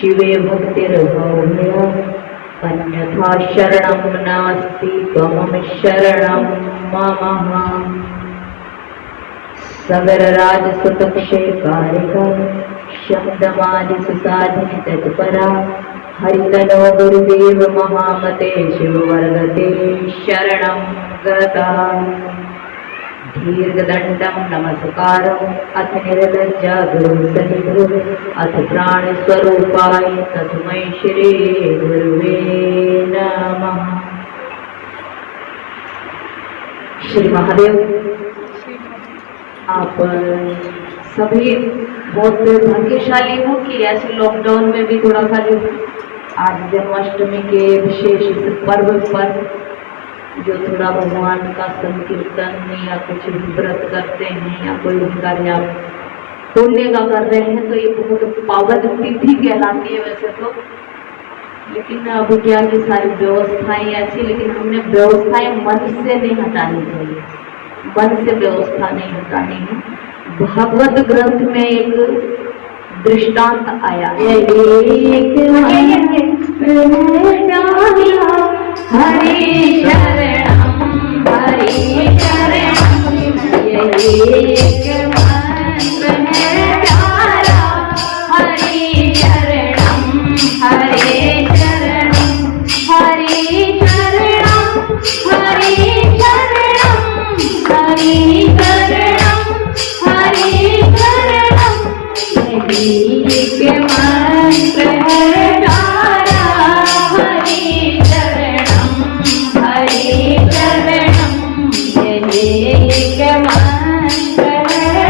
शिवे भक्तिर्भव्या अन्यथा शरणं नास्ति त्वमं शरणं मम। सगर राजसुतक्षेकारिका शब्दमादि सुसाधिनि तत्परा हरितनो गुरुदेव महामते शिववर्गते शरणं गता। दीर्घदंडं नमस्कारम् अथ निर्लज्जा गुरुसनिधो अथ प्राणस्वरूपाय तस्मै श्री गुरुवे नमः। श्री महादेव, आप सभी बहुत भाग्यशाली हो कि ऐसे लॉकडाउन में भी थोड़ा सा जो आज जन्माष्टमी के विशेष इस पर्व पर जो थोड़ा भगवान का संकीर्तन या कुछ व्रत करते हैं या कोई कार्य पुण्य का कर रहे हैं, तो ये बहुत पावन तिथि कहलाती है वैसे तो। लेकिन अब क्या कि सारी व्यवस्थाएं ऐसी, लेकिन हमने व्यवस्थाएं मन से नहीं हटानी चाहिए, मन से व्यवस्था नहीं हटानी है। भागवत ग्रंथ में एक दृष्टांत आया, हरे शरणं हरे शरणं एक मंत्र है प्यारा, हरे शरणं हरे शरणं हरे शरणं हरे शरणं हरे शरणं हरे शरणं। एक मंत्र है प्यारा, हरे शरणं हरे शरणं एक मंत्र है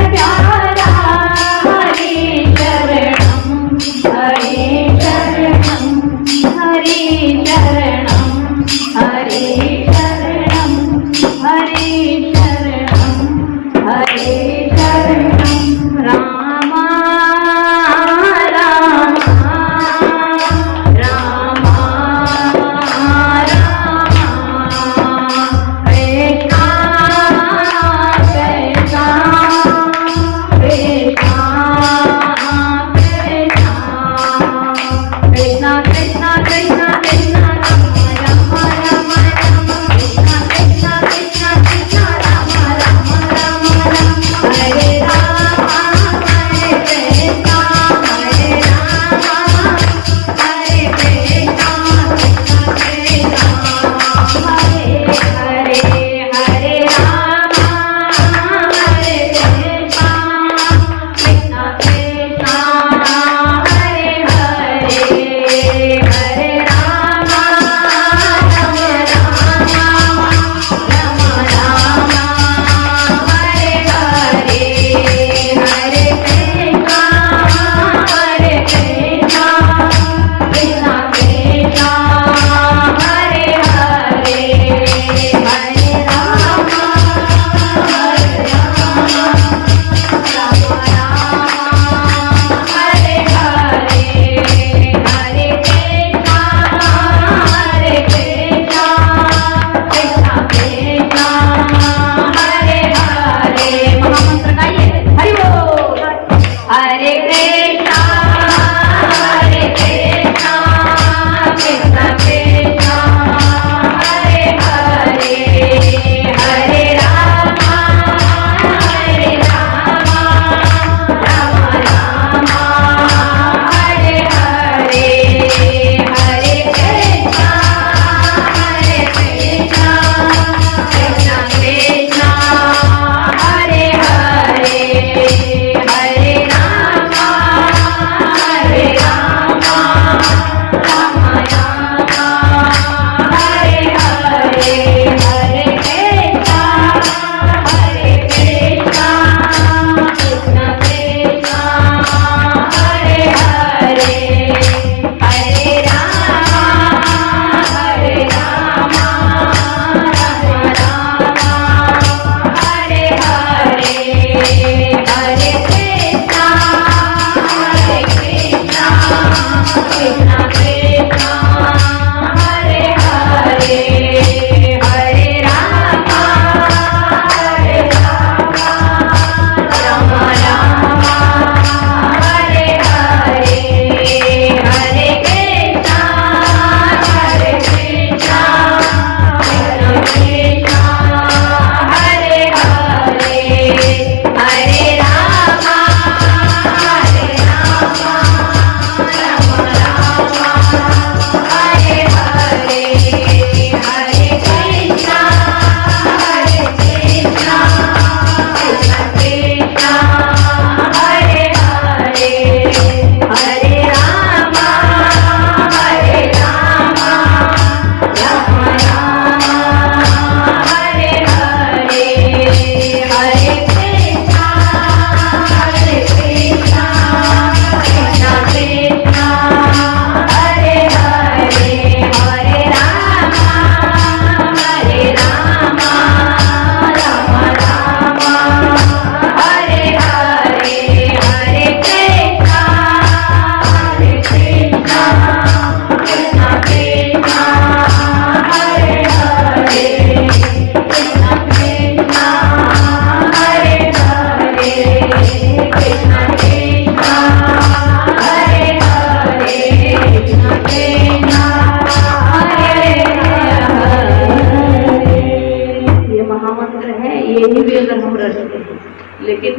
ये महामंत्र है, यही भी अगर हम रचते हैं, लेकिन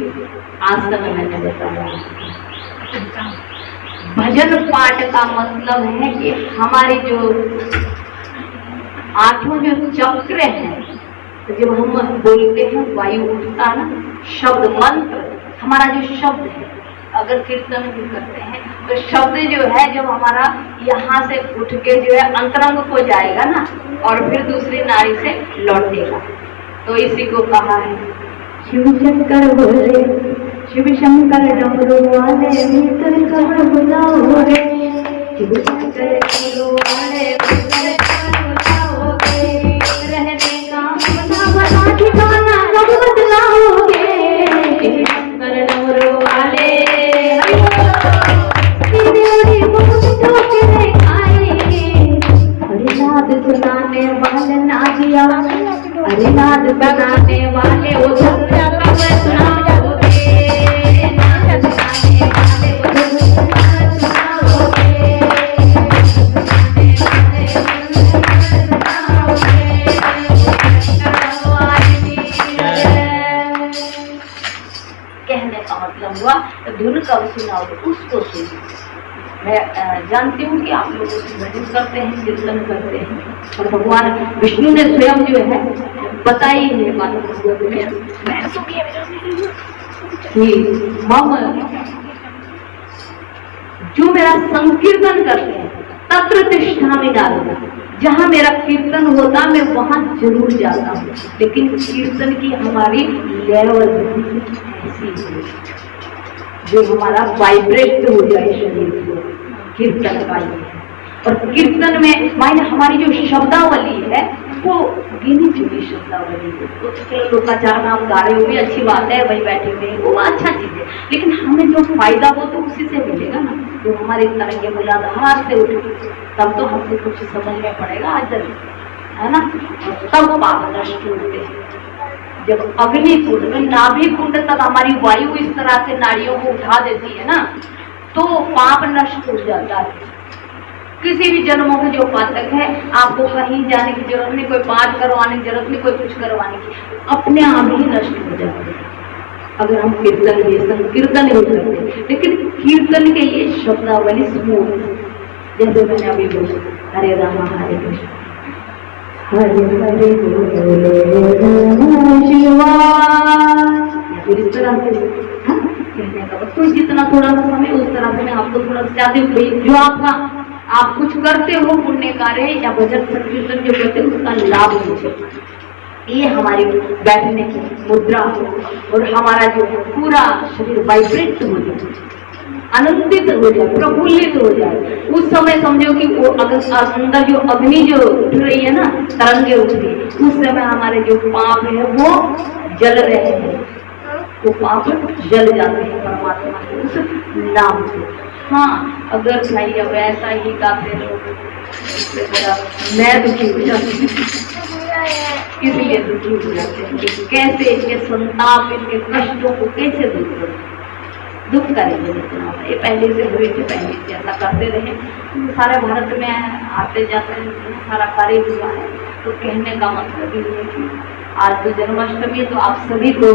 आज समय मैंने बताया भजन पाठ का मतलब है कि हमारी जो आठों जो चक्र हैं, तो जब हम बोलते हैं वायु उठता है ना, शब्द मंत्र हमारा जो शब्द है, अगर कीर्तन भी करते हैं तो शब्द जो है जब हमारा यहाँ से उठ के जो है अंतरंग को जाएगा ना, और फिर दूसरी नाड़ी से लौटेगा, तो इसी को कहा है शिव शंकर बोले, शिव शंकर डमरू वाले भीतर कमर बुलाओ रे, शिव शंकर डमरू वाले भीतर कमर बुलाओगे, रहने का बना बना ठिकाना कब बदलाओगे, शिव शंकर डमरू वाले हरिनाद सुनाने वाले नाजिया, हरिनाद बनाने वाले वो धुन कब सुनाओगे उसको सुनो। मैं जानती हूँ कि आप लोग भजन करते हैं, कीर्तन करते हैं, और भगवान विष्णु ने स्वयं जो है बताई है भागवत में मम जो मेरा संकीर्तन करते हैं तत्र तिष्ठामि नारद, जहाँ मेरा कीर्तन होता मैं वहां जरूर जाता हूँ, लेकिन कीर्तन की हमारी लेवल ऐसी है जो हमारा वाइब्रेट हो जाए शरीर को, कीर्तन का ही है। और कीर्तन में मायने हमारी जो शब्दावली है वो गिनी चुनी शब्दावली है, तो चलो लोकाचार नाम गा रहे हो भी अच्छी बात है, वही बैठे हुए वो अच्छा चीज है, लेकिन हमें जो फायदा हो तो उसी से मिलेगा ना, जो हमारे तरंगे मूलाधार से उठे तब तो हमको कुछ समझ में पड़ेगा आज है ना, तब पाप नष्ट होते हैं। जब अग्नि कुंड में नाभि कुंड तक हमारी वायु इस तरह से नाड़ियों को उठा देती है ना, तो पाप नष्ट हो जाता है। किसी भी जन्मों के जो पातक है, आपको कहीं जाने की जरूरत नहीं, कोई पाठ करवाने की जरूरत नहीं, कोई कुछ करवाने की, अपने आप ही नष्ट हो जाते हैं अगर हम कीर्तन भी संकीर्तन ही करते हैं। लेकिन कीर्तन के लिए शब्दावली स्मूथ, जैसे मैंने अभी बोला हरे रामा हरे कृष्ण हरे हरे फिर इस तरह से कहने का तो जितना थोड़ा सा समय उस तरह से मैं आपको थोड़ा सा जो आपका आप कुछ करते हो पुण्य कार्य या भजन संकीर्तन जो करते हो उसका लाभ लीजिए। ये हमारी बैठने की मुद्रा हो और हमारा जो पूरा शरीर वाइब्रेट हो जाए, आनंदित हो जाए, प्रफुल्लित हो जाए। उस समय समझो कि वो अंदर जो अग्नि जो उठ रही है ना, तरंगे उठ रही है, उस समय हमारे जो पाप है वो जल रहे हैं, वो पाप जल जाते हैं परमात्मा के उस नाम से। हाँ, अगर भाई अब ऐसा ही गाते रहो मैं दुखी हो जाती हूँ, इसलिए दुखी हो जाते हैं कि कैसे इनके संताप, इनके कष्टों को कैसे दूर करें, दुख करेंगे। ये पहले से हुए थे, पहले से ऐसा करते रहे, सारे भारत में आते जाते सारा कार्य हुआ है। तो कहने का मतलब ये है कि आज तो जन्माष्टमी है, तो आप सभी को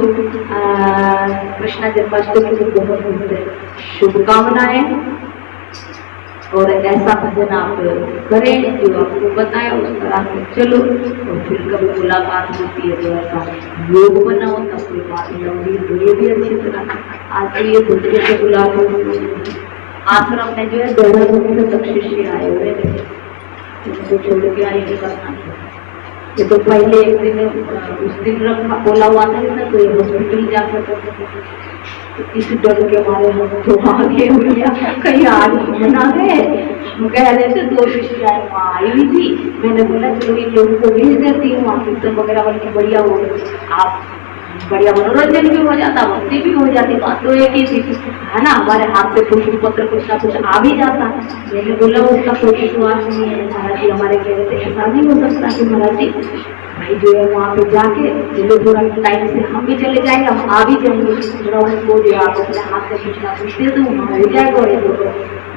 कृष्ण जन्माष्टमी की बहुत बहुत शुभकामनाएं। और ऐसा भजन आप करें जो आपको बताया उस तरह से चलो, और फिर कभी मुलाकात होती है तो ऐसा योग बनाओ, तब कोई बात नहीं। तो ये भी अच्छी तरह आज तो ये दूसरे से बुलाते आश्रम में जो है देहरादून से तक शिष्य आए हुए थे, उनको छोड़ के आए करना। ये तो पहले एक दिन उस दिन रखा बोला हुआ था ना, तो ये हॉस्पिटल जाकर इस डर के मारे हम तो आगे हुआ कहीं आज बना गए। हम कह रहे थे 2 शिष्याएं वहाँ आई हुई थी, मैंने बोला चलो इन लोगों को भेज देती हूँ, वहाँ कीर्तन वगैरह बल्कि बढ़िया हो, आप बढ़िया मनोरंजन भी हो जाता, भक्ति भी हो जाती। बात तो एक ही थी है ना, हमारे हाथ से पुष्प पत्र कुछ ना कुछ आ भी जाता। मैंने बोला उसका कोई विश्वास नहीं है। महाराज जी हमारे कह रहे थे ऐसा नहीं हो सकता कि महाराज जी भाई जो है वहाँ पे जाके चलो थोड़ा टाइम से हम भी चले जाएंगे, हम आ भी जाएंगे, थोड़ा उनको जो आप अपने हाथ से कुछ ना कुछ दे दो, वहाँ हो जाएगा। और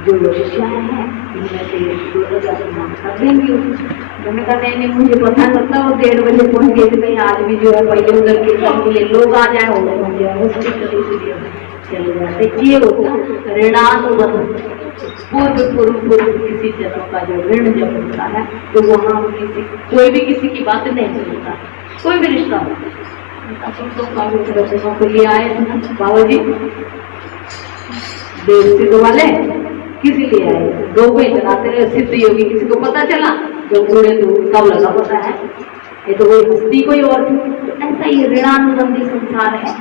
जो शिष्याएं हैं इनमें से 2 का सम्मान कर देंगे। मैंने कहा नहीं, मुझे पता लगता वो 1:30 बजे पहुंच गए थे, कहीं आदमी जो है पहले उधर कीर्तन के लिए लोग आ जाए हो जाए हॉस्पिटल, इसलिए चले जाते। ये होता ऋणानुबंध, पूर्व किसी जन्म का जो ऋण जब होता है तो वहाँ कोई भी किसी की बात नहीं सुनता, कोई भी रिश्ता होता। तो काफी तरह के लिए आए थे बाबा जी देव सिद्ध वाले, किसी लिए आए गौ को चलाते रहे सिद्ध योगी, किसी को पता चला जो थोड़े तो कब लगा पता है, ये तो कोई हस्ती कोई और थी। तो ऐसा ही ऋणानुबंधी संसार है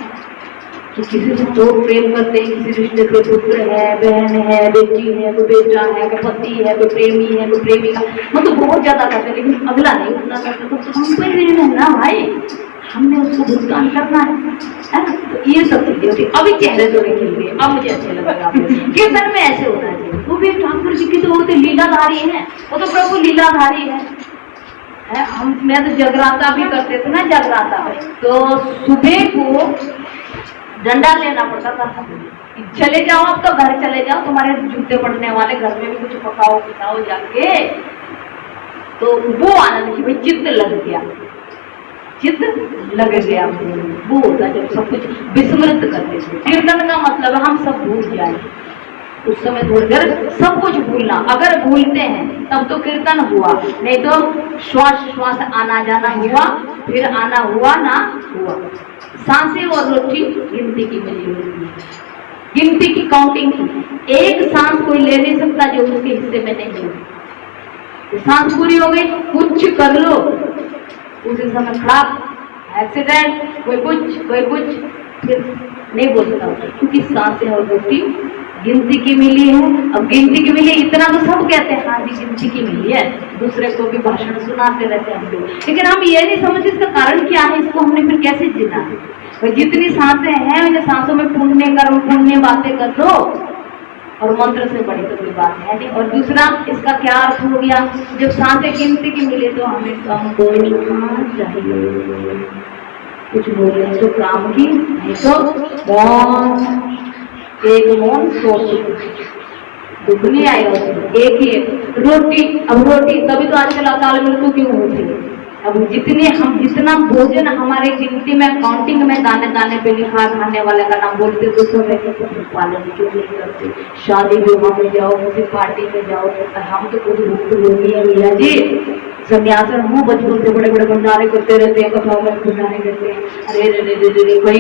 कि किसी से तो प्रेम करते हैं, किसी रिश्ते से पुत्र है, बहन है, बेटी है, कोई बेटा है, कोई पति है, कोई प्रेमी है, कोई प्रेमिका, मतलब बहुत ज्यादा करते, लेकिन अगला नहीं उतना करते। तो हम पे ऋण है ना भाई, हमने उसको भुगतान करना है ना। तो ये सब चीजें होती। अभी चेहरे तो खिल गए, अब मुझे अच्छे लगेगा। कीर्तन में ऐसे होना चाहिए। वो भी ठाकुर जी की तो वो तो लीलाधारी है, वो तो प्रभु लीलाधारी है। मैं तो जगराता भी करते थे ना, जगराता तो सुबह को डंडा लेना पड़ता था, चले जाओ अब तो घर चले जाओ, तुम्हारे जूते पड़ने वाले, घर में भी कुछ पकाओ पिकाओ जाके। तो वो आनंद की भाई चित्त लग गया, चित्त लग गया, वो होता जब सब कुछ विस्मृत करते थे। कीर्तन का मतलब है हम सब भूल जाए, उस समय थोड़ी देर सब कुछ भूलना। अगर भूलते हैं तब तो कीर्तन हुआ, नहीं तो श्वास श्वास आना जाना हुआ, फिर आना हुआ ना हुआ। सांसें और रोटी गिनती की मिली होती है, गिनती की काउंटिंग की। एक सांस कोई ले नहीं सकता जो उसके हिस्से में नहीं हो। सांस पूरी हो गई, कुछ कर लो, उसी समय खराब एक्सीडेंट, कोई कुछ फिर नहीं बोल सकता, क्योंकि सांसें और रोटी गिनती की मिली है। अब गिनती की मिली इतना तो सब कहते हैं, हाँ जी गिनती की मिली है, दूसरे को भी भाषण सुनाते रहते हैं हम लोग, लेकिन हम ये नहीं समझते इसका कारण क्या है, इसको हमने फिर कैसे जीना है। जितनी सांसें हैं उन सांसों में पुण्य कर्म पुण्य बातें कर लो, और मंत्र से बड़ी तो कोई बात है नहीं। और दूसरा इसका क्या अर्थ हो गया, जब सांसें गिनती की मिले तो हमें कम बोलना चाहिए, कुछ बोले तो काम की, नहीं तो मौन, एक मौन दुख नहीं आएगा उसमें। एक ही रोटी, अब रोटी तभी तो आजकल अकाल मृत्यु क्यों होती है। अब जितना भोजन हमारे गिनती में काउंटिंग में दाने दाने पे लिखा, खाने वाले का नाम बोलते तो सब पालन क्यों नहीं करते। शादी विवाह में जाओ, किसी पार्टी में जाओ, हम तो कुछ भूख होगी है भैया जी, सन्यासन हूँ, बचपन से बड़े बड़े भंडारे करते रहते हैं, कथाओं में भंडारे करते हैं। अरे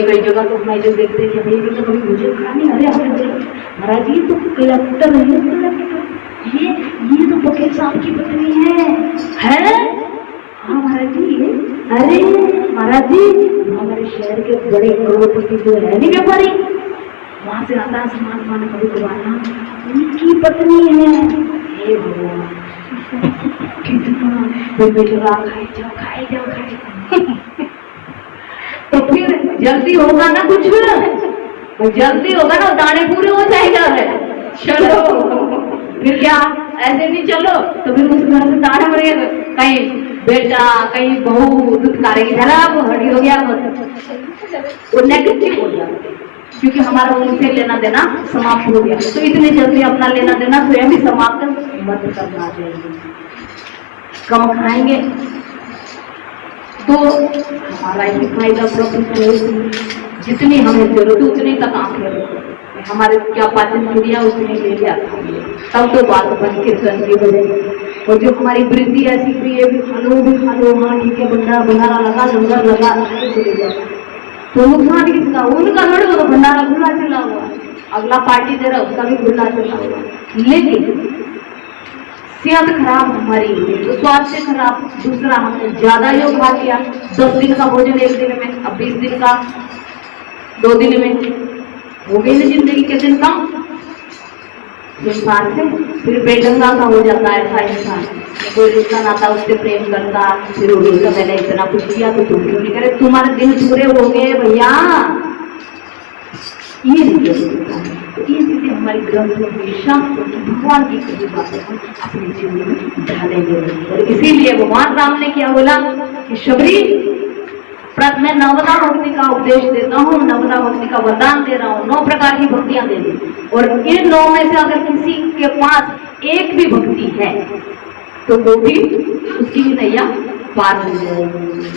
कई जगह तो मैं जो देखते हैं कि भाई तो कभी भोजन खाने, अरे महाराज जी तो कलेक्टर है, ये तो वकील साहब की पत्नी है? हाँ महाराज जी, अरे महाराज जी हमारे शहर के बड़े करोड़पति जो है नहीं व्यापारी, वहां से आता है सामान कभी कभाना, उनकी पत्नी है। हे भगवान, कितना खाए जाओ। तो फिर जल्दी होगा ना, कुछ जल्दी होगा ना, दाने पूरे हो जाएगा। चलो फिर क्या, ऐसे नहीं चलो तो फिर उस घर से दाने मरेगा, कहीं बेटा कहीं बहू दुत्कारेगी, हड्डी हो गया, वो नेगेटिव हो जाते, क्योंकि हमारा उनसे लेना देना समाप्त हो गया। तो इतनी जल्दी अपना लेना देना स्वयं ही समाप्त मत करना चाहिए। कम खाएंगे तो हमारा ही फायदा, जितनी हमें जरूरत उतनी तक आंखें, हमारे क्या पाचन क्रिया उतनी ले लिया, तब तो बात बन कीर्तन की बनेगी। और जो हमारी वृद्धि ऐसी प्रिय भी खा लो, हाँ ठीक है, भंडारा लगा, लंगर लगा, चले जाओ, तो नुकसान किसका, उनका थोड़े को तो भंडारा खुला चला हुआ, अगला पार्टी दे रहा उसका भी खुला चला हुआ, लेकिन सेहत खराब हमारी, तो स्वास्थ्य खराब। दूसरा हमने ज्यादा योग खा लिया, 10 दिन का भोजन एक दिन में, अब 20 दिन का 2 दिन में हो गई ना जिंदगी के दिन का इंसान से। फिर बेढंगा सा हो जाता है ऐसा इंसान, कोई रिश्ता नाता उससे प्रेम करता, फिर वो बोलता मैंने इतना कुछ किया तो तुम क्यों नहीं करे, तुम्हारे दिन पूरे हो गए भैया, ये नहीं है। तो ये चीजें हमारी ग्रंथ में हमेशा भगवान की कही बातें हम अपने जीवन में ढालेंगे। और इसीलिए भगवान राम ने क्या बोला कि शबरी मैं नवदा भक्ति का उपदेश देता हूँ, नवदा भक्ति का वरदान दे रहा हूँ, 9 प्रकार की भक्तियां दे दी, और इन 9 में से अगर किसी के पास एक भी भक्ति है तो वो भी उसकी भी नैया पार हो जाएगी।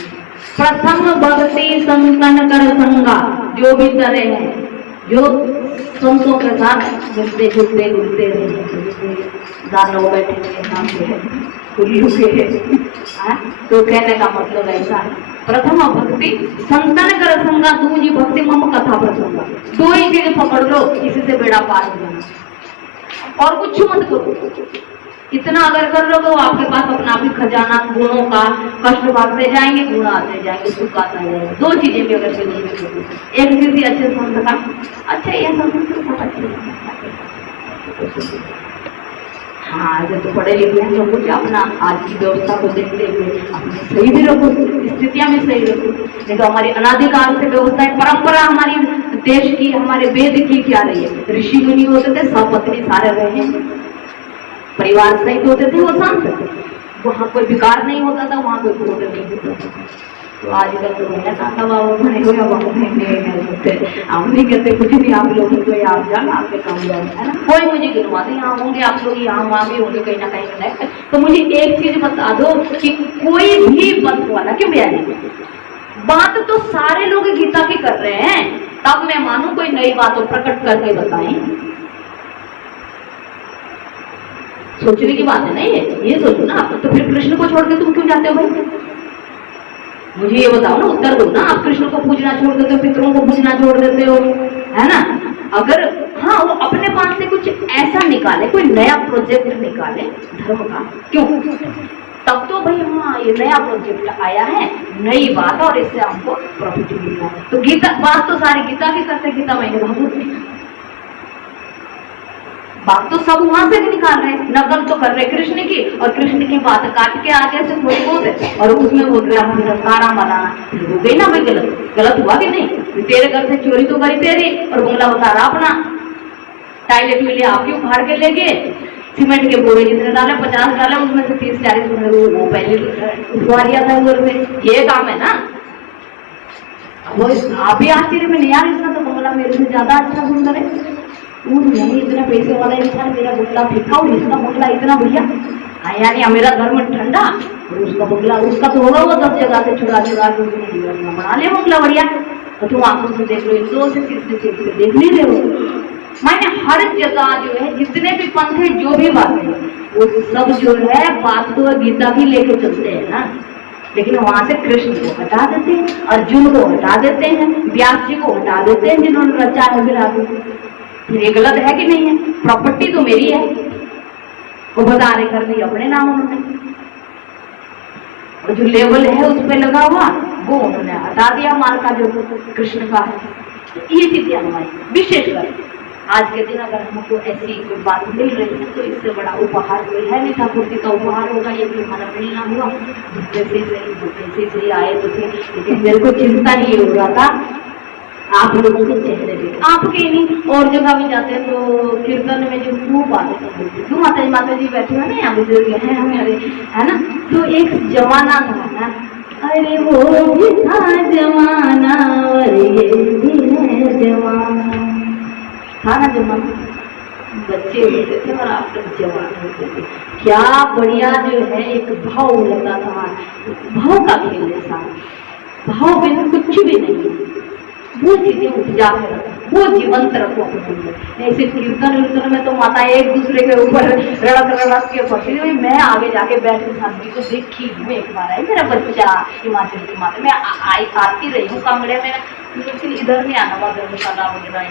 प्रथम भक्ति संतन कर संगा, जो भी तरह है, जो संतों के साथ मिलते जुलते घूमते रहे, दानव बैठे हुए यहाँ पे खुली हुए, तो कहने का मतलब ऐसा है। प्रथम भक्ति संतन कर संगा, दूजी भक्ति मम कथा प्रसंगा। 2 ही चीजें पकड़ लो, इसी से बेड़ा पार हो जाना। और कुछ मत करो, इतना अगर कर लो तो आपके पास अपना भी खजाना गुणों का, कष्ट भागते जाएंगे, गुण आते जाएंगे, सुख आता जाएगा। 2 चीजें भी अगर एक किसी अच्छे संत का, अच्छा ये संत अच्छे, हाँ ऐसे तो पढ़े लिखे हैं तो कुछ अपना आज की व्यवस्था को देखते हुए अपने सही भी रखो, स्थितियां भी सही रखो। नहीं तो हमारी अनादिकाल से व्यवस्था है, परंपरा हमारी देश की, हमारे वेद की क्या रही है। ऋषि मुनि होते थे, सपत्नी सारे रहे, परिवार सहित होते थे, वो शांत थे, वहाँ कोई विकार नहीं होता था, वहाँ कोई क्रोध नहीं होता था। तो आजकल तो भैया काका बाबा बने हुए, हम नहीं कहते कुछ नहीं, आप लोग तो आप जाना, आपके काम जाना है ना। कोई मुझे गिनवा दे, यहाँ होंगे आप लोग, यहाँ वहाँ भी होंगे कहीं ना कहीं। तो मुझे एक चीज बता दो कि कोई भी बंद वाला क्यों बयान, बात तो सारे लोग गीता की कर रहे हैं, तब मैं मानू कोई नई बात प्रकट करके बताएं। सोचने की बात है ना ये सोचो ना आप। तो फिर कृष्ण को छोड़ के तुम क्यों जाते हो भाई? मुझे ये बताओ ना, उत्तर दो ना। आप कृष्ण को पूजना छोड़ देते हो, पितरों को पूजना छोड़ देते हो, है ना। अगर हाँ वो अपने पास से कुछ ऐसा निकाले, कोई नया प्रोजेक्ट निकाले धर्म का, क्यों? तब तो भाई हाँ ये नया प्रोजेक्ट आया है, नई बात है और इससे हमको प्रॉफिट मिल रहा है। तो गीता बात तो सारी गीता की करते, गीता मैंने भागवत में बात तो सब वहां से भी निकाल रहे हैं, नकल तो कर रहे कृष्ण की, और कृष्ण की बात काट के आगे से थोड़ी बहुत है, और उसमें बोल रहे हम तारा बनाना हो गई ना भाई, गलत हुआ कि नहीं? तेरे घर से चोरी तो करी तेरी, और बंगला उतारा अपना, टॉयलेट में ले आपके उखाड़ के ले गए, सीमेंट के बोरे जितने डाले 50 डाले, उसमें से 30-40 वो पहले उठवा दिया था उधर से। ये काम है ना। वो आप भी आश्चर्य में नहीं, यार इसका तो बंगला मेरे से ज्यादा अच्छा सुंदर है, नहीं इतना पैसे वाला इंसान, मेरा बंगला फीका और इसका बंगला इतना बढ़िया, यानी मेरा घर में ठंडा और उसका बंगला, उसका तो होगा वो 10 जगह से चुरा के बना ले बंगला बढ़िया। तो तुम आंखों से देख लो, 2 से 3 से देख नहीं रहे हो। मैंने हर जगह जो है, जितने भी पंथ है, जो भी बात है, वो सब जो है बात तो गीता की लेके चलते हैं ना, लेकिन वहां से कृष्ण को हटा देते हैं, अर्जुन को हटा देते हैं, व्यास जी को हटा देते हैं जिन्होंने रचा है विराट। ये गलत है कि नहीं है? प्रॉपर्टी तो मेरी है, वो बता रहे कर दी अपने नाम उन्होंने, और जो लेवल है उस पर लगा हुआ वो उन्होंने हटा दिया, माल का जो कृष्ण का है। ये चीजें हमारी विशेषकर आज के दिन अगर हमको ऐसी कोई बात मिल रही है तो इससे बड़ा उपहार कोई है नहीं। ठाकुर जी का उपहार होगा ये भी हमारा मिलना हुआ, पैसे से आए तो थे, लेकिन मेरे को चिंता नहीं हो रहा था आप लोगों के चेहरे पे, आपके नहीं और जगह भी जाते हैं तो कीर्तन में जो खूब आते हैं, क्यों माता जी बैठे हुए ना यहाँ बुजुर्ग हैं हमारे, है ना। तो एक जमाना था ना, अरे वो भी था जमाना और ये भी है जमाना, था ना जमाना, बच्चे होते थे और आप लोग जवान होते थे। क्या बढ़िया जो है एक भाव लगा था, भाव का खेल जैसा, भाव बिना कुछ भी नहीं, वो चीजें उपजा कर वो जीवंत रखो अपने अंदर। ऐसे कीर्तन वीर्तन में तो माता एक दूसरे के ऊपर रड़क के पड़ती थी। मैं आगे जाके बैठ के शांति को देखी हूँ, एक बार आई मेरा बच्चा हिमाचल की माता, मैं आती रही हूँ कांगड़े में, लेकिन इधर नहीं आना हुआ, धर्मशाला वगैरह।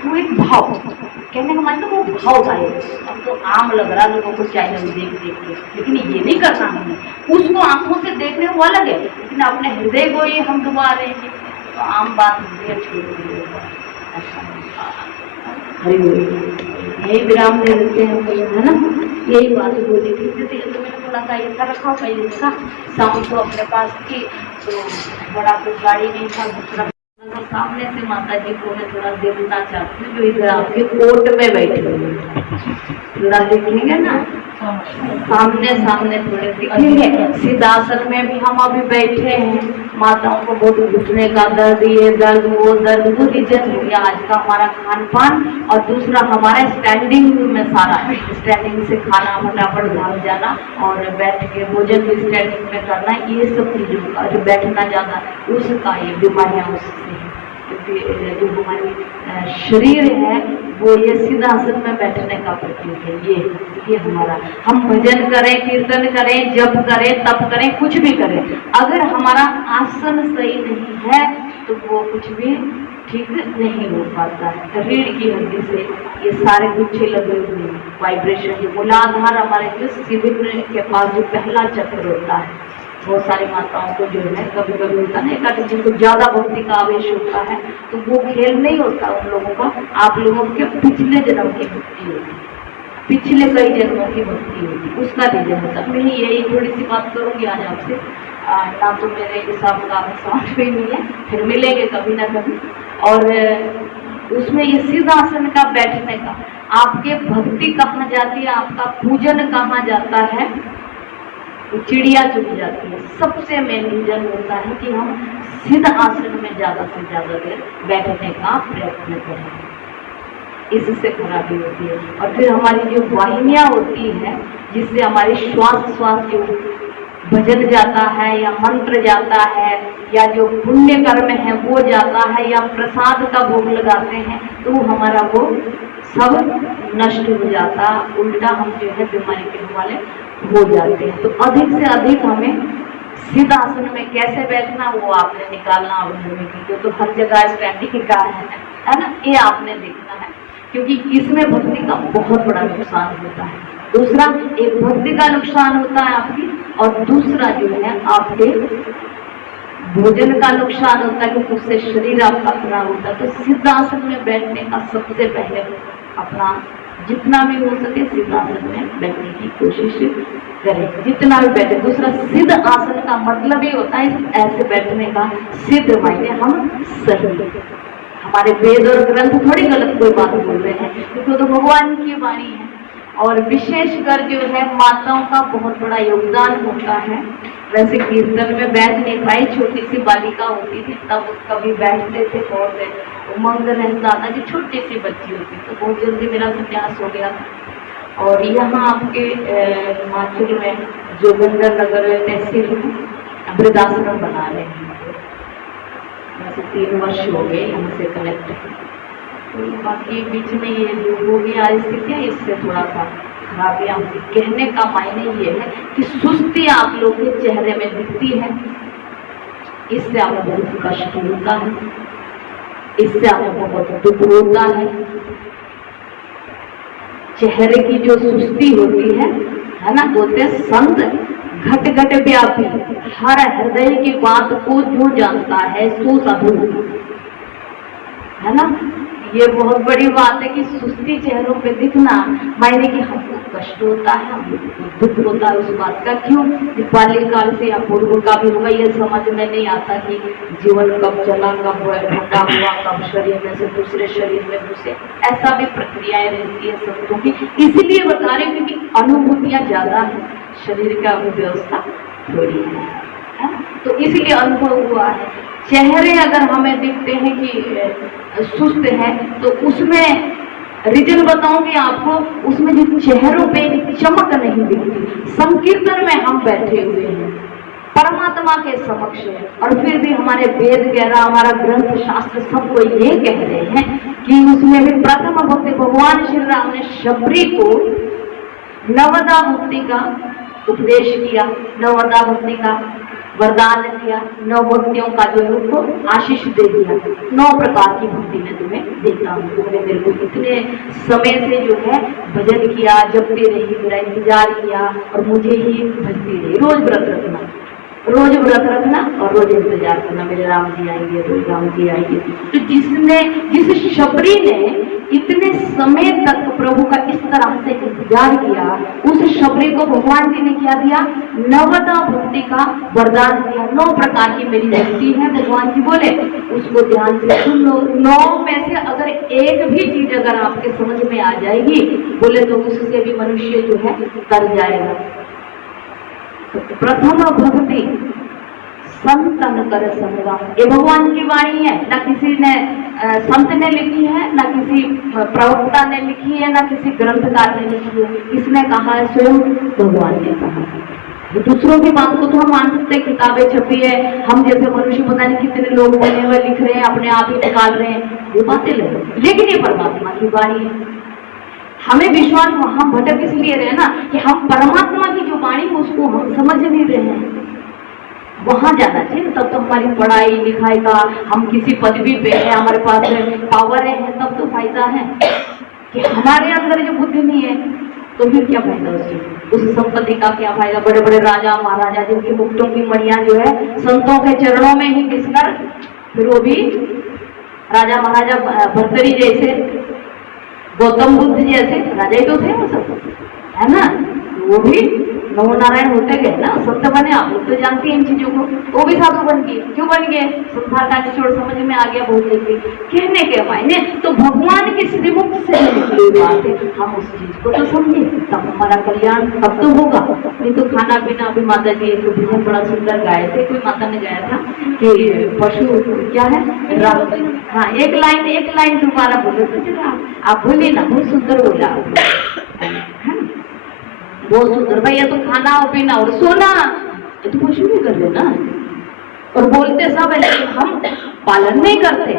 वो एक भाव कहने का मतलब वो भाव था। अब तो आम लग रहा लोगों को चैनल देख के, लेकिन ये नहीं करना हमने, उसको आंखों से देखने वो अलग है, लेकिन अपने हृदय को ये हम डुबा रहे हैं, तो आम बात हृदय छोड़, यही विराम दे देते हैं है ना। यही बात बोली थी, तो मैंने थोड़ा सा ऐसा रखा पहले इसका, शाम को अपने पास थी तो बड़ा कुछ गाड़ी नहीं था, दूसरा सामने से माता जी को मैं थोड़ा देखना चाहती हूँ जो इधर आपके कोर्ट में बैठे हुए। थोड़ा दिखेंगे ना, सामने सामने थोड़े दिखेंगे। सिद्धासन में भी हम अभी बैठे हैं, माताओं को बहुत घुटने का दर्द, ये दर्द वो दर्द, वो रीजन हो गया आज का हमारा खान पान। और दूसरा हमारा स्टैंडिंग में सारा, स्टैंडिंग से खाना फटाफट भाग जाना और बैठ के भोजन भी स्टैंडिंग में करना, ये सब चीजों का जो बैठना ज्यादा उसका ये बीमारियां उससे है। क्योंकि जो हमारी शरीर है वो ये सिद्धासन में बैठने का प्रतीक है। ये हमारा, हम भजन करें, कीर्तन करें, जप करें, तप करें, कुछ भी करें, अगर हमारा आसन सही नहीं है तो वो कुछ भी ठीक नहीं हो पाता है। रीढ़ की हड्डी से ये सारे गुच्छे लगे हुए हैं, वाइब्रेशन, जो मूलाधार हमारे जो शिविर के पास जो पहला चक्र होता है, बहुत सारी माताओं को जो है कभी कभी होता है ना, जिनको ज्यादा भक्ति का आवेश होता है तो वो खेल नहीं होता उन लोगों का। आप लोगों के पिछले जन्म की भक्ति होती, पिछले कई जन्मों की भक्ति होती, उसका रीजन होता है। मैं यही थोड़ी सी बात करूंगी आज आपसे, ना तो मेरे हिसाब का समझ में नहीं है, फिर मिलेंगे कभी ना कभी। और उसमें ये सिद्धासन का बैठने का, आपके भक्ति कहाँ जाती है, आपका पूजन कहाँ जाता है, चिड़िया चुग जाती है। सबसे मेन रीजन होता है कि हम सिद्ध आसन में ज्यादा से ज्यादा देर बैठने का प्रयत्न करें, इससे खराबी होती है। और फिर हमारी जो वाहिनियां होती है, जिससे हमारी श्वास जो भजन जाता है या मंत्र जाता है या जो पुण्य कर्म है वो जाता है या प्रसाद का भोग लगाते हैं, तो हमारा वो सब नष्ट हो जाता, उल्टा हम जो है बीमारी के हवाले हो जाते हैं। तो अधिक से अधिक हमें सिद्ध आसन में कैसे बैठना वो आपने निकालना, और तो हर जगह स्टैंडिंग का है ना, ये आपने देखना है, क्योंकि इसमें भक्ति का बहुत बड़ा नुकसान होता है। दूसरा, एक भक्ति का नुकसान होता है आपकी, और दूसरा जो है आपके भोजन का नुकसान होता है, क्योंकि उससे शरीर आपका खराब होता है। तो सिद्ध आसन में बैठने का सबसे पहले अपना जितना भी हो सके सिद्ध आसन में बैठने की कोशिश करें, जितना भी बैठे। दूसरा, सिद्ध आसन का मतलब ही होता है ऐसे बैठने का, सिद्ध मायने हम सही, हमारे वेद और ग्रंथ थोड़ी गलत कोई बात बोल रहे हैं, क्योंकि तो भगवान की वाणी है। और विशेषकर जो है माताओं का बहुत बड़ा योगदान होता है। वैसे कीर्तन में बैठ नहीं पाई, छोटी सी बालिका होती थी तब कभी बैठते थे, बहुत उमंग रहता था, जो छोटी सी बच्ची होती तो बहुत जल्दी मेरा संन्यास हो गया था। और यहाँ आपके हिमाचल में जोगिंदर नगर तहसील में वृद्धाश्रम बना रहे हैं, वैसे 3 वर्ष हो गए यहाँ से कनेक्ट। तो बाकी बीच में ये जो हो गया स्थितियाँ, इससे थोड़ा सा खराबियाँ होती। कहने का मायने ये है कि सुस्ती आप लोग के चेहरे में दिखती है, इससे हमें बहुत कष्ट होता है, इससे हमें बहुत दुख होता है। चेहरे की जो सुस्ती होती है ना, बोलते संत घट घट व्यापी, हर हृदय की बात को जो जानता है सो साधु, है ना। ये बहुत बड़ी बात है कि सुस्ती चेहरों पे दिखना मायने कि हमको कष्ट होता है, हमको दुख होता है उस बात का। क्यों? बाल्यकाल से या पूर्व का भी होगा, ये समझ में नहीं आता कि जीवन कब चला, कब ढंगा हुआ, कब शरीर में से दूसरे शरीर में घुसे, ऐसा भी प्रक्रियाएं रहती है सबको की। इसीलिए बता रहे क्योंकि अनुभूतियां ज्यादा है, शरीर का व्यवस्था थोड़ी है, तो इसीलिए अनुभव हुआ है। चेहरे अगर हमें दिखते हैं कि सुस्त है, तो उसमें रीजन बताऊंगी आपको, उसमें जो चेहरों पे चमक नहीं दिखती। संकीर्तन में हम बैठे हुए हैं, परमात्मा के समक्ष है, और फिर भी हमारे वेद वगैरह, हमारा ग्रंथ शास्त्र सबको ये कह रहे हैं कि उसमें भी प्रथम भक्ति भगवान श्री राम ने शबरी को नवदा भक्ति का उपदेश किया, नवदा भक्ति का वरदान दिया, 9 भक्तियों का जो है उसको आशीष दे दिया। 9 प्रकार की भक्ति में तुम्हें देता हूँ। तुमने मेरे को इतने समय से जो है भजन किया, जपती रही, मेरा इंतजार किया और मुझे ही भजती रही। रोज व्रत रखना, रोज व्रत रखना और रोज इंतजार करना, मेरे राम जी आएंगे, रोज राम जी आएंगे। तो जिस शबरी ने इतने समय तक प्रभु का इस तरह से इंतजार किया। उस शबरी को भगवान जी ने क्या दिया? नवदा भक्ति का वरदान दिया। 9 प्रकार की मेरी भक्ति है, भगवान जी बोले, उसको ध्यान से सुन लो। 9 में से अगर एक भी चीज अगर आपके समझ में आ जाएगी, बोले तो उससे भी मनुष्य जो है तर जाएगा। तो प्रथम भक्ति संतन कर संगा, ये भगवान की वाणी है, ना किसी ने संत ने लिखी है, ना किसी प्रवक्ता ने लिखी है, ना किसी ग्रंथकार ने लिखी है। किसने कहा है? स्वयं भगवान ने कहा है। दूसरों की बात को तो हम मान सकते, किताबें छपी है, हम जैसे मनुष्य पता नहीं कितने लोग बने हुए लिख रहे हैं, अपने आप ही निकाल रहे हैं, वो बातें लगे, लेकिन ये परमात्मा की वाणी है। हमें विश्वास, हम भटक इसलिए रहे ना कि हम परमात्मा की जो वाणी उसको हम समझ नहीं रहे हैं। वहां जाना चाहिए, तब तो हमारी पढ़ाई लिखाई का, हम किसी पदवी पे है, हमारे पास पावर है, तब तो फायदा है। कि हमारे अंदर जो बुद्धि नहीं है तो फिर क्या फायदा उस संपत्ति का? क्या फायदा? बड़े बड़े राजा महाराजा जिनकी मुक्तों की मणियां जो है संतों के चरणों में ही घिसकर, फिर वो भी राजा महाराजा भर्तरी जैसे, गौतम बुद्ध जैसे राजा ही तो थे वो सब, है ना? वो भी नमो नारायण होते गए ना, संत बने। आप लोग तो जानते हैं इन चीजों को। वो भी साधु बन गए। क्यों बन गए? संसार का निचोड़ समझ में आ गया बहुत जल्दी। कहने के मायने तो भगवान के श्रीमुख से निकली बात है, हम उस चीज को तो समझे, तब हमारा कल्याण तब तो होगा। नहीं तो खाना पीना, अभी माता जी एक भजन बड़ा सुंदर गाए थे, कोई माता ने गाया था कि पशु क्या है, हाँ, एक लाइन दोबारा बोलो तो आप बोलिए ना, बहुत सुंदर बोला, बहुत सुंदर। भैया तो खाना और पीना और सोना ये तो पशु भी कर लेना। और बोलते सब है लेकिन हम पालन नहीं करते।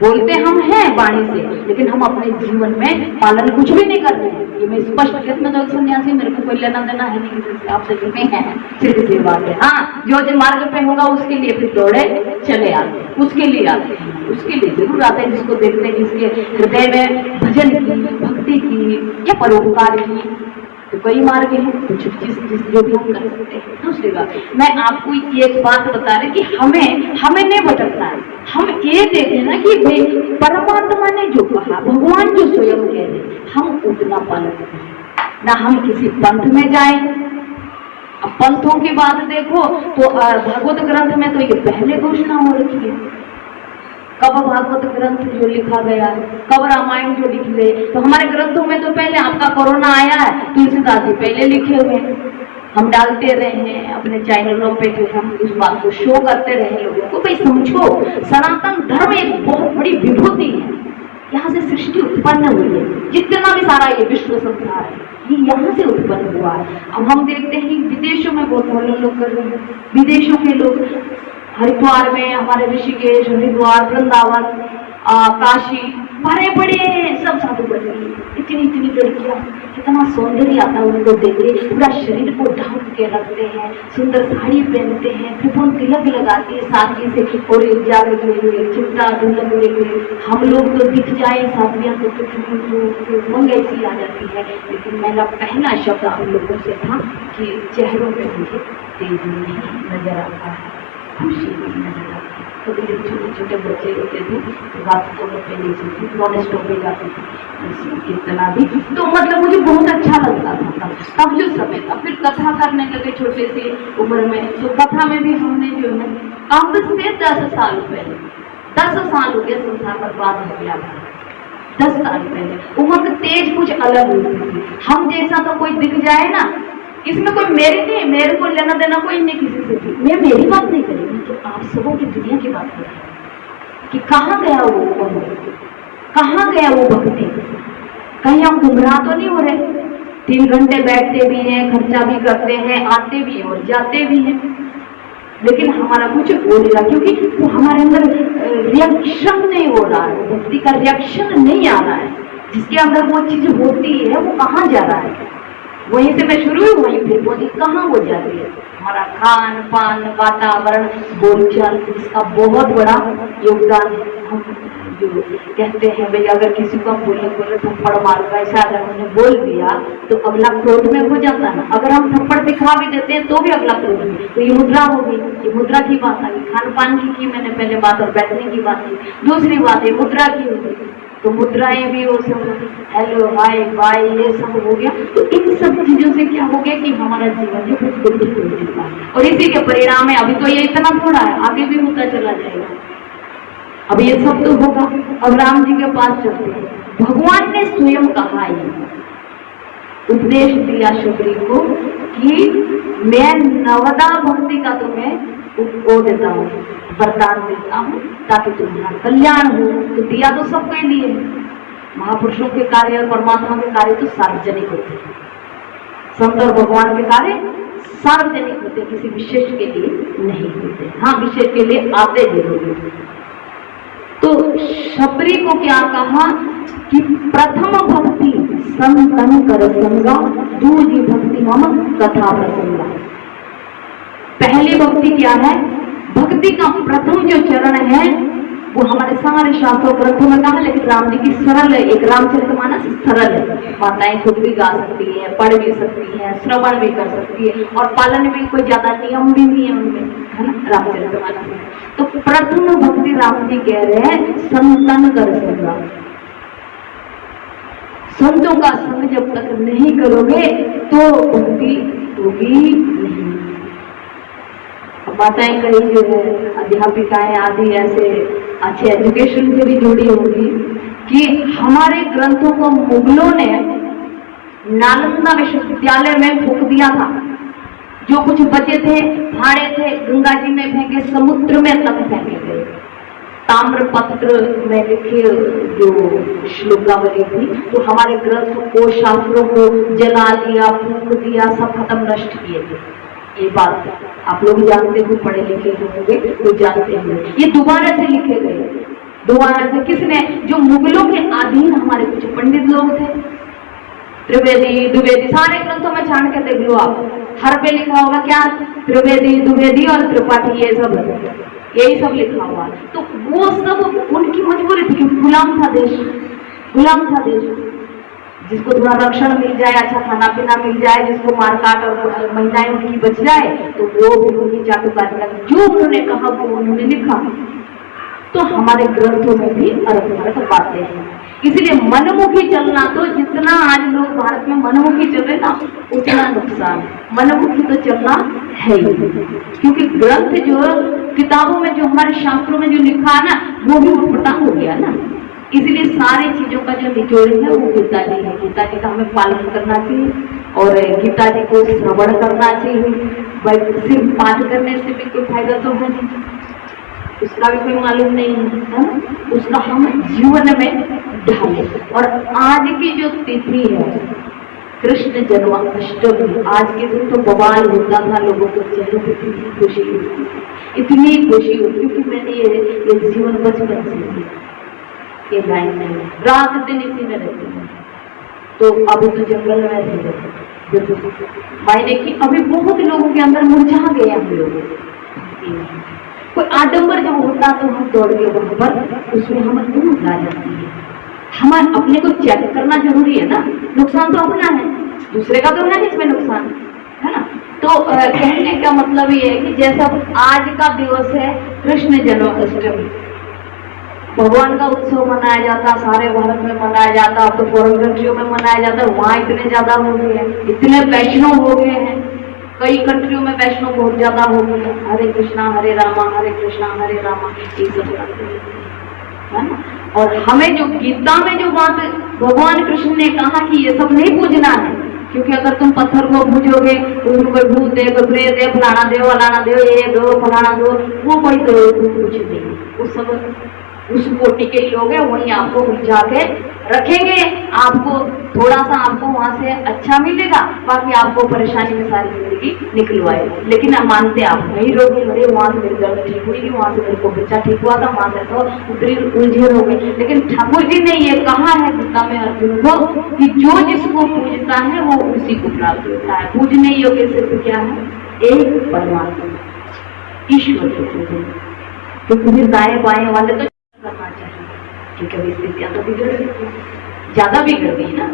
बोलते हम हैं वाणी से, लेकिन हम अपने जीवन में पालन कुछ भी नहीं करते हैं। ये मैं स्पष्ट कहती, मैं तो एक सन्यासी, मेरे को कोई लेना देना है नहीं किसी से, आपसे जुड़े हैं, सिर्फ सी बात है। हाँ, जो मार्ग पे होगा उसके लिए फिर दौड़े चले आते, उसके लिए आते हैं, उसके लिए जरूर आते हैं, जिसको देखते हैं, जिसके हृदय में भजन की, भक्ति की या परोपकार की, तो कई मार्ग हैं, कुछ जिस जो भी हम कर सकते हैं। दूसरी बात, मैं आपको एक बात बता रही कि हमें नहीं भटकना है। हम ये देखें ना कि भाई परमात्मा ने जो कहा, भगवान जो स्वयं कह रहे, हम उतना पालन करें ना। हम किसी पंथ में जाएं। अब पंथों की बात देखो तो भागवत ग्रंथ में तो ये पहले घोषणा हो रखी है। कब भागवत ग्रंथ जो लिखा गया है, कब रामायण जो लिख गए, तो हमारे ग्रंथों में तो पहले आपका कोरोना आया है, तुलसीदास जी पहले लिखे हुए हैं। हम डालते रहे हैं अपने चैनलों पे, जो हम उस बात को शो करते रहे लोगों को। भाई समझो, सनातन धर्म एक बहुत बड़ी विभूति है। यहाँ से सृष्टि उत्पन्न हुई है, जितना भी सारा ये विश्व संसार है ये यहाँ से उत्पन्न हुआ है। अब हम देखते हैं विदेशों में बहुत लोग कर रहे हैं, विदेशों के लोग हरिद्वार में, हमारे ऋषिकेश, हरिद्वार, वृंदावन, काशी, बड़े बड़े सब साधु बन गए। इतनी लड़कियां, कितना सौंदर्य आता है उनको देखते, पूरा शरीर को ढक के रखते हैं, सुंदर साड़ी पहनते हैं, फिर वो तिलक लगाती है सादगी से, और जागृत हुए चिंता ढुलक हुए। हम लोग तो दिख जाए साथियां तो मंग ऐसी आ जाती है। लेकिन मेरा पहला शब्द आप लोगों से था कि चेहरों पे मुझे तेज नहीं नजर आता है, खुशी नहीं नजर आती। तो छोटे छोटे बच्चे होते थे, रास्तों में पे नीचे थी, फॉरेस्टों पे जाते थे, कितना भी तो मतलब मुझे बहुत अच्छा लगता था तब जो समय था। फिर कथा करने लगे छोटे से उम्र में, तो कथा में भी हमने जो है अब से 10 साल पहले, 10 साल हो गया संसार बर्बाद हो गया। 10 साल पहले उम्र तेज कुछ अलग होती थी। हम जैसा तो कोई दिख जाए ना, इसमें कोई मेरे को लेना देना कोई नहीं किसी से भी। मैं मेरी बात नहीं करूँगी, तो आप सबों की दुनिया की बात करें कि कहाँ गया वो, कहाँ गया वो भक्ति। कहीं हम गुमराह तो नहीं हो रहे? 3 घंटे बैठते भी हैं, खर्चा भी करते हैं, आते भी हैं और जाते भी हैं, लेकिन हमारा कुछ हो नहीं रहा, क्योंकि तो हमारे अंदर रिएक्शन नहीं हो रहा है, भक्ति का रिएक्शन नहीं आ रहा है। जिसके अंदर वो चीज होती है वो कहाँ जा रहा है? वहीं से मैं शुरू हुई, वहीं फिर वो कहाँ हो जाती है। हमारा खान पान, वातावरण, बोलचाल, इसका बहुत बड़ा योगदान है। हम जो कहते हैं भाई अगर किसी को हम बोले थप्पड़ मारो, ऐसा अगर हमने बोल दिया तो अगला क्रोध में हो जाता है ना। अगर हम थप्पड़ दिखा भी देते हैं तो भी अगला क्रोध में, तो ये मुद्रा होगी। ये मुद्रा की बात आई, खान पान की मैंने पहले बात, और बैठने की बात की। दूसरी बात है मुद्रा की होगी, तो मुद्राएं भी वो सब हेलो हाय बाय ये सब हो गया। तो इन सब चीजों से क्या हो गया कि हमारा जीवन जो विस्फोटित हो चुका है, और इसी के परिणाम है। अभी तो ये इतना थोड़ा है, आगे भी होता चला जाएगा। अब ये सब तो होगा। अब राम जी के पास चलते हैं। भगवान ने स्वयं कहा, ये उपदेश दिया शबरी को कि मैं नवदा भक्ति का तुम्हें वो देता हूँ, वरदान देता हूँ ताकि तुम्हारा कल्याण हो। तो दिया तो सबके लिए। महापुरुषों के कार्य और परमात्मा के कार्य तो सार्वजनिक होते हैं। संत और भगवान के कार्य सार्वजनिक होते, किसी विशेष के लिए नहीं होते। हाँ, विशेष के लिए आते जरूर होते। तो शबरी को क्या कहा कि प्रथम भक्ति संतन कर संगा, दूजी भक्ति मम कथा प्रसंगा। पहली भक्ति क्या है? भक्ति का प्रथम जो चरण है वो हमारे सारे शास्त्रों ग्रंथों में कहा, लेकिन राम जी की सरल है। एक रामचरितमानस सरल है। माताएं खुद भी गा सकती हैं, पढ़ भी सकती हैं, श्रवण भी कर सकती है, और पालन भी कोई ज्यादा नियम भी नहीं है उनमें, है ना, रामचरितमानस में। तो प्रथम भक्ति राम जी कह रहे हैं संतन कर संगा। संतों का संग जब तक नहीं करोगे तो भक्ति होगी नहीं। माताएं कहीं जो है अध्यापिकाएं आदि ऐसे अच्छे एजुकेशन से भी जुड़ी होगी कि हमारे ग्रंथों को मुगलों ने नालंदा विश्वविद्यालय में फूंक दिया था। जो कुछ बचे थे, फाड़े थे, गंगा जी में फेंके, समुद्र में तक फेंके गए। ताम्रपत्र में लिखे जो श्लोकावली थी, तो हमारे ग्रंथ को, शास्त्रों को जला दिया, फूंक दिया, सब खत्म नष्ट किए थे। ये बात आप लोग जानते हो, पढ़े लिखे होंगे तो जानते हैं। ये दोबारा से लिखे गए, दोबारा से किसने? जो मुगलों के अधीन हमारे कुछ पंडित लोग थे, त्रिवेदी द्विवेदी, सारे ग्रंथों में छान के देख लो आप, हर पे लिखा होगा क्या? त्रिवेदी द्विवेदी और त्रिपाठी, ये सब यही सब लिखा हुआ। तो वो सब उनकी मजबूरी थी, गुलाम था देश, गुलाम था देश। जिसको थोड़ा रक्षण मिल जाए, अच्छा खाना पीना मिल जाए, जिसको मारकाट और महिलाएं उनकी बच जाए, तो वो भी उनकी चाटुकारी लगी। जो उन्होंने कहा वो उन्होंने लिखा। तो हमारे ग्रंथों में भी अलग बातें हैं। इसलिए मनमुखी चलना, तो जितना आज लोग भारत में मनमुखी चल रहे ना, उतना नुकसान। मनमुखी तो चलना है ही, क्योंकि ग्रंथ जो किताबों में, जो हमारे शास्त्रों में जो लिखा है ना, वो भी उठपटा हो गया ना। इसलिए सारी चीजों का जो निचोड़ है वो गीता जी है। गीता जी का हमें पालन करना चाहिए और गीता जी को श्रवण करना चाहिए। भाई सिर्फ पाठ करने से भी कोई फायदा तो है नहीं, उसका भी कोई मालूम नहीं है, उसका हम जीवन में ढालें। और आज की जो तिथि है कृष्ण जन्माष्टमी, आज के दिन तो बवाल होता था, लोगों को चेहरे पे इतनी खुशी होती, इतनी खुशी होती, क्योंकि मैंने ये जीवन बचपन से ये लाइन में रात दिन इसी में रहती है। तो अभी तो जंगल में रहते, मायने की अभी बहुत लोगों के अंदर मुरझा गए हम लोग। कोई आडंबर जब होता तो हम दौड़ के वहां पर, उसमें हम ऊँट ला जाती है। हमारे अपने को चेक करना जरूरी है ना, नुकसान तो अपना है, दूसरे का तो है नहीं इसमें नुकसान, है ना। तो कहने का मतलब ये है कि जैसा आज का दिवस है कृष्ण जन्माष्टमी, भगवान का उत्सव मनाया जाता, सारे भारत में मनाया जाता, अब तो फॉरेन कंट्रियों में मनाया जाता है। वहाँ इतने ज्यादा हो गए हैं, इतने वैष्णव हो गए हैं, कई कंट्रियों में वैष्णव बहुत ज्यादा हो गए हैं। हरे कृष्णा हरे रामा हरे कृष्णा हरे रामा, ये सब करते हैं ना। और हमें जो गीता में जो बात भगवान कृष्ण ने कहा कि ये सब नहीं पूजना है, क्योंकि अगर तुम पत्थर को पूजोगे तो उसमें कोई भूत दे, कोई प्रेत दे, फलाना दे, फलाना दे, ये दो फलाना दो, वो कोई कुछ नहीं, वो सब उस कोटि के लोग हैं, वही आपको उलझा के रखेंगे। आपको थोड़ा सा आपको वहां से अच्छा मिलेगा, बाकी आपको परेशानी में सारी जिंदगी निकलवाए। लेकिन आप मानते आप वही रोगे, अरे वहां से मेरी गर्द ठीक हुई, वहां से मेरे को बच्चा ठीक हुआ था, वहां से तो उतरी उलझे हो गए। लेकिन ठाकुर जी ने ये कहा है गीता में अर्जुन को कि जो जिसको पूजता है वो उसी को प्राप्त होता है। पूजने योग्य सिर्फ क्या है? एक परमात्मा ईश्वर को पूजन। तो पूरे दाएं बाएं वाले तो करना चाहिए, क्योंकि अभी स्थितियां तो बिगड़ गई, ज्यादा बिगड़ गई ना।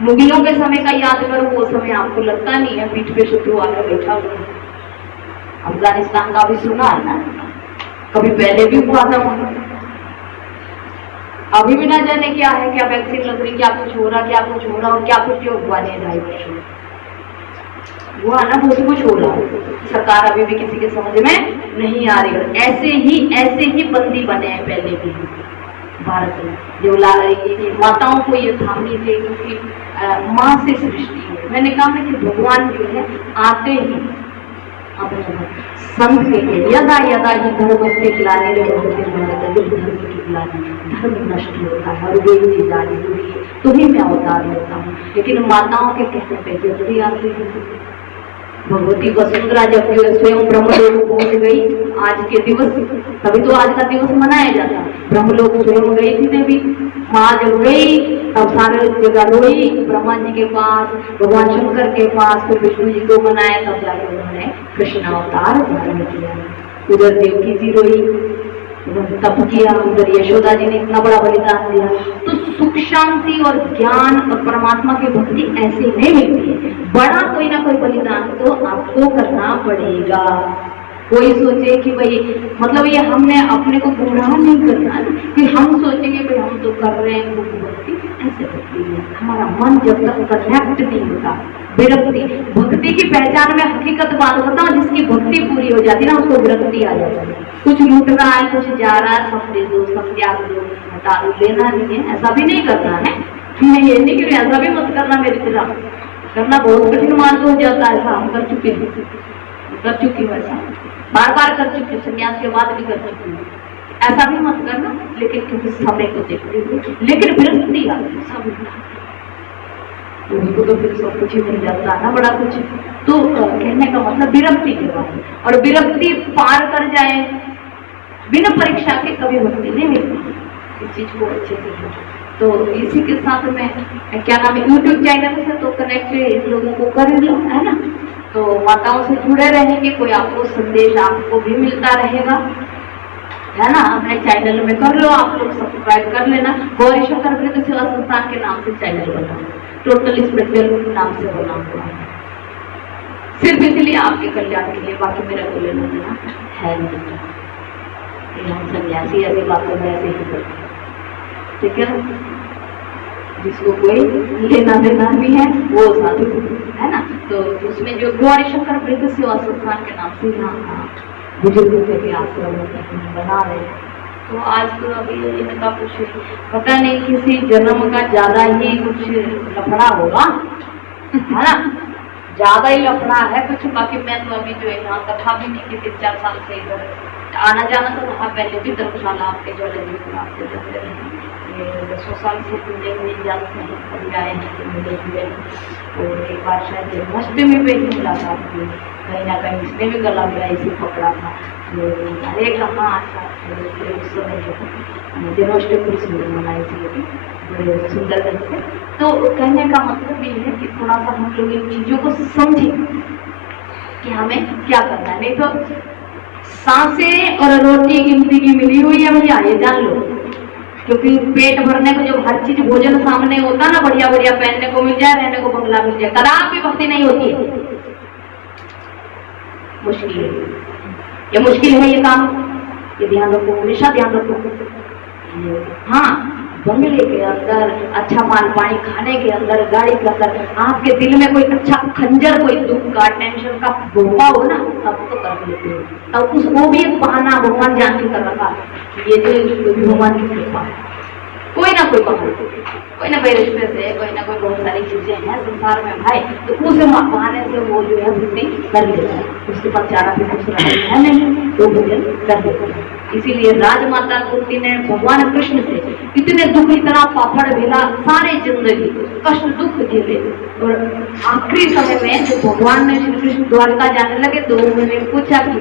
मुगलों के समय का याद करो, वो समय आपको लगता नहीं है पीठ पे शत्रु आकर बैठा हुआ है। अफगानिस्तान का भी सुना है ना, कभी पहले भी हुआ था वहां। अभी भी ना जाने क्या है, क्या वैक्सीन लग रही, क्या कुछ हो रहा, क्या कुछ हो रहा और क्या कुछ हुआ नहीं 2.5 वर्ष में हुआ ना, बहुत कुछ हो रहा। सरकार अभी भी किसी के समझ में नहीं आ रही है। ऐसे ही बंदी बने हैं पहले भी भारत में, जो माताओं को ये थामनी चाहिए, क्योंकि माँ से सृष्टि है। मैंने कहा कि भगवान जो है आते ही संत के यदा यदा ही धर्म से खिलाने में धर्म नष्ट होता है और वही चीज आनी होती है, तो ही मैं अवतार लेता हूँ। लेकिन माताओं के कहने पे जल्दी आती है। भगवती वसुंधरा जब स्वयं ब्रह्मलोक पहुंच गई आज के दिवस, तभी तो आज का दिवस मनाया जाता है। ब्रह्मलोक स्वयं गई थी देवी, माँ जब गई तब सारे जगह रोई, ब्रह्मा जी के पास, भगवान शंकर के पास, फिर विष्णु जी को मनाया, तब जाकर उन्होंने कृष्ण अवतार धारण किया। उधर देवकी जी रोई, तप किया, उधर यशोदा जी ने इतना बड़ा बलिदान दिया। तो सुख शांति और ज्ञान और परमात्मा की भक्ति ऐसे नहीं मिलती है, बड़ा कोई ना कोई बलिदान तो आपको करना पड़ेगा। कोई सोचे कि भाई मतलब ये हमने अपने को गुमराह नहीं करना है कि हम सोचेंगे भाई हम तो कर रहे हैं भक्ति, ऐसे भक्ति है। हमारा मन जब तक कनेक्ट नहीं होता, विरक्ति, भक्ति की पहचान में हकीकत बात बताऊं, जिसकी भक्ति पूरी हो जाती है ना उसको विरक्ति आ जाती है। कुछ लूट रहा है, कुछ जा रहा है, सब दे दो, सब त्याग दो, हटा दो, लेना नहीं है, ऐसा भी नहीं करना है। मैं ये नहीं कि ऐसा भी मत करना मेरी तरह, करना बहुत कठिन मार्ग हो जाता है। ऐसा हम कर चुके हैं, कर चुकी हूँ, ऐसा बार बार कर चुकी हूँ, संन्यास के बाद भी कर चुकी हूँ। ऐसा भी मत करना, लेकिन क्योंकि समय को देखते हुए, लेकिन विरक्ति आ गई सब उनको तो फिर सब कुछ ही मिल जाता है ना, बड़ा कुछ। तो कहने का मतलब विरक्ति के बाद, और विरक्ति पार कर जाए बिना परीक्षा के कभी भक्ति नहीं मिलती। इस चीज को अच्छे से तो इसी के साथ में क्या नाम है, यूट्यूब चैनल से तो कनेक्ट इन लोगों को कर लो, है ना। तो माताओं से जुड़े रहेंगे, कोई आपको संदेश आपको भी मिलता रहेगा, है ना। अपने चैनल में कर लो, आप लोग सब्सक्राइब कर लेना। गौरी शंकर वृद्ध सेवा संस्थान के नाम से चैनल बना, टोटल स्पिरिचुअल नाम से बना हुआ है, सिर्फ इसलिए आपके कल्याण के लिए, बाकी मेरा को लेना देना है नहीं। हम सन्यासी ऐसी बातों में ऐसे ही करते, ठीक है ना। जिसको कोई लेना देना भी है वो साधु, है ना। तो उसमें जो गौरी शंकर वृद्ध सेवा संस्थान के नाम से यहाँ बुजुर्गों के आश्रम बना रहे हैं। तो आज तो अभी इनका कुछ पता नहीं, किसी जन्म का ज्यादा ही कुछ लफड़ा होगा, है ना, ज्यादा ही लफड़ा है कुछ। बाकी मैं तो अभी जो है यहाँ कथा भी नहीं की, 3-4 साल से इधर आना जाना तो वहाँ पहले भी धर्मशाला आपके जो आपके जाते रहे, 200 साल से पूजे हुए जाते हैं, कभी आए हैं तो मिले हुए। और एक बार शायद जन्माष्टमी पे ही मुलाकात हुई, कहीं ना कहीं इसने भी गला मेरा इसी पकड़ा था। अरे कहाँ अच्छा, उस समय जो जन्माष्टमी मनाई थी बड़े सुंदर ढंग से। तो कहने का मतलब ये है कि थोड़ा सा हम लोग इन चीज़ों को समझें कि हमें क्या करना है। नहीं तो सांसें और रोटी गिनती की मिली हुई है भैया, ये जान लो। क्योंकि पेट भरने को जब हर चीज भोजन सामने होता ना, बढ़िया बढ़िया पहनने को मिल जाए, रहने को बंगला मिल जाए, कदापि भक्ति नहीं होती है। मुश्किल है ये, मुश्किल है ये काम, ये ध्यान रखो, हमेशा ध्यान रखो। हाँ, बंगले के अंदर, अच्छा माल पानी खाने के अंदर, गाड़ी के अंदर, आपके दिल में कोई अच्छा खंजर, कोई दुख का, टेंशन का भूखा हो ना, तब तो कर लेते हो। तब उस वो भी एक बहाना भगवान जान के कर रखा, ये जो भगवान की कृपा, कोई ना कोई बहाना, कोई ना कोई रिश्ते से, कोई ना कोई बहुत सारी चीजें हैं संसार में भाई, तो उस बहाने से वो जो है भक्ति कर लेता है। उसके पास चारा भी कुछ है नहीं तो भजन कर देता है। इसीलिए राजमाता कुंती ने भगवान कृष्ण से इतने दुख, इतना पापड़ भेला, सारे जिंदगी कष्ट दुख झेले, और आखिरी समय में जब भगवान ने श्री कृष्ण द्वारका जाने लगे तो उन्होंने पूछा कि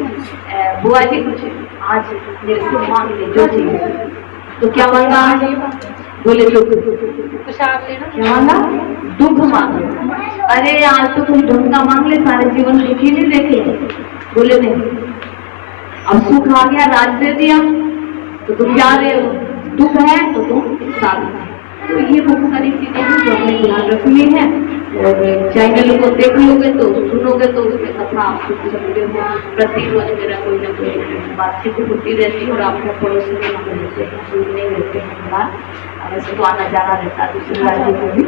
बुआ जी कुछ आज मेरे से मांग ले जो चाहिए। तो क्या मांगा? बोले दुख। क्या मांगा? दुख मांगा। अरे आज तो कुछ ढंग का मांग ले, सारे जीवन दुखी नहीं देखे। बोले नहीं, अब सुख आ गया, राज दे दिया तो तुम जा रहे हो, दुख है तो तुम साथ। तो ये बहुत सारी चीजें हैं जो हमें ध्यान रखनी है। और चैनल को देख लोगे तो सुनोगे तो उसमें कथा आप सुन सकते हो। प्रतिरोज मेरा कोई ना कोई बातचीत होती रहती है और आपको पड़ोस में हम रहते हैं, दूर नहीं रहते हैं बाहर, वैसे तो आना जाना रहता है दूसरी राज्य में भी।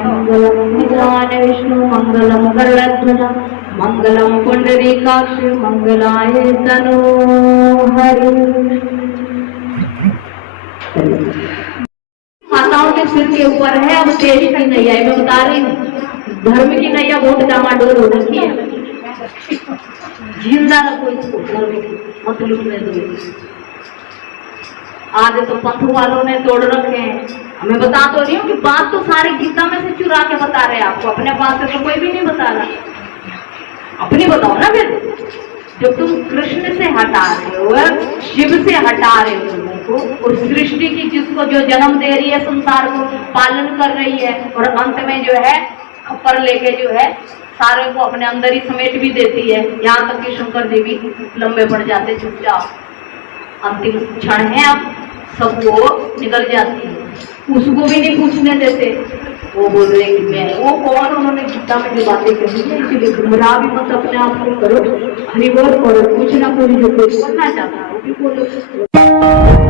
मंगलम विष्णु मंगलम गरुड़ध्वज मंगलम पुंडरीकाक्ष मंगलाय तनोहरि। माताओं के सिर के ऊपर है अब देश की नैया, मैं बता रही हूँ, धर्म की नैया बहुत डामाडोल हो रखी है। जिंदा रखो इसको, धर्म की मत लूटने दो। आज तो पंथ वालों ने तोड़ रखे हैं। मैं बता तो रही हूँ कि बात तो सारी गीता में से चुरा के बता रहे हैं आपको, अपने पास से तो कोई भी नहीं बता रहा। अपनी बताओ ना फिर, जब तुम कृष्ण से हटा रहे हो, शिव से हटा रहे हो लोगों को, और सृष्टि की जिसको जो जन्म दे रही है, संसार को पालन कर रही है, और अंत में जो है खप्पर लेके जो है सारे को अपने अंदर ही समेट भी देती है। यहाँ तक कि शंकर जी भी लंबे पड़ जाते, चुपचाप अंतिम क्षण है, अब सब वो निकल जाती है, उसको भी नहीं पूछने देते। वो बोल रहे कि मैं वो कौन, उन्होंने गीता में जो बातें कही है, इसलिए गुमराह भी मत अपने आप को करो, हरि बोल करो, कुछ ना कुछ जो कोई करना चाहता है वो भी बोलो।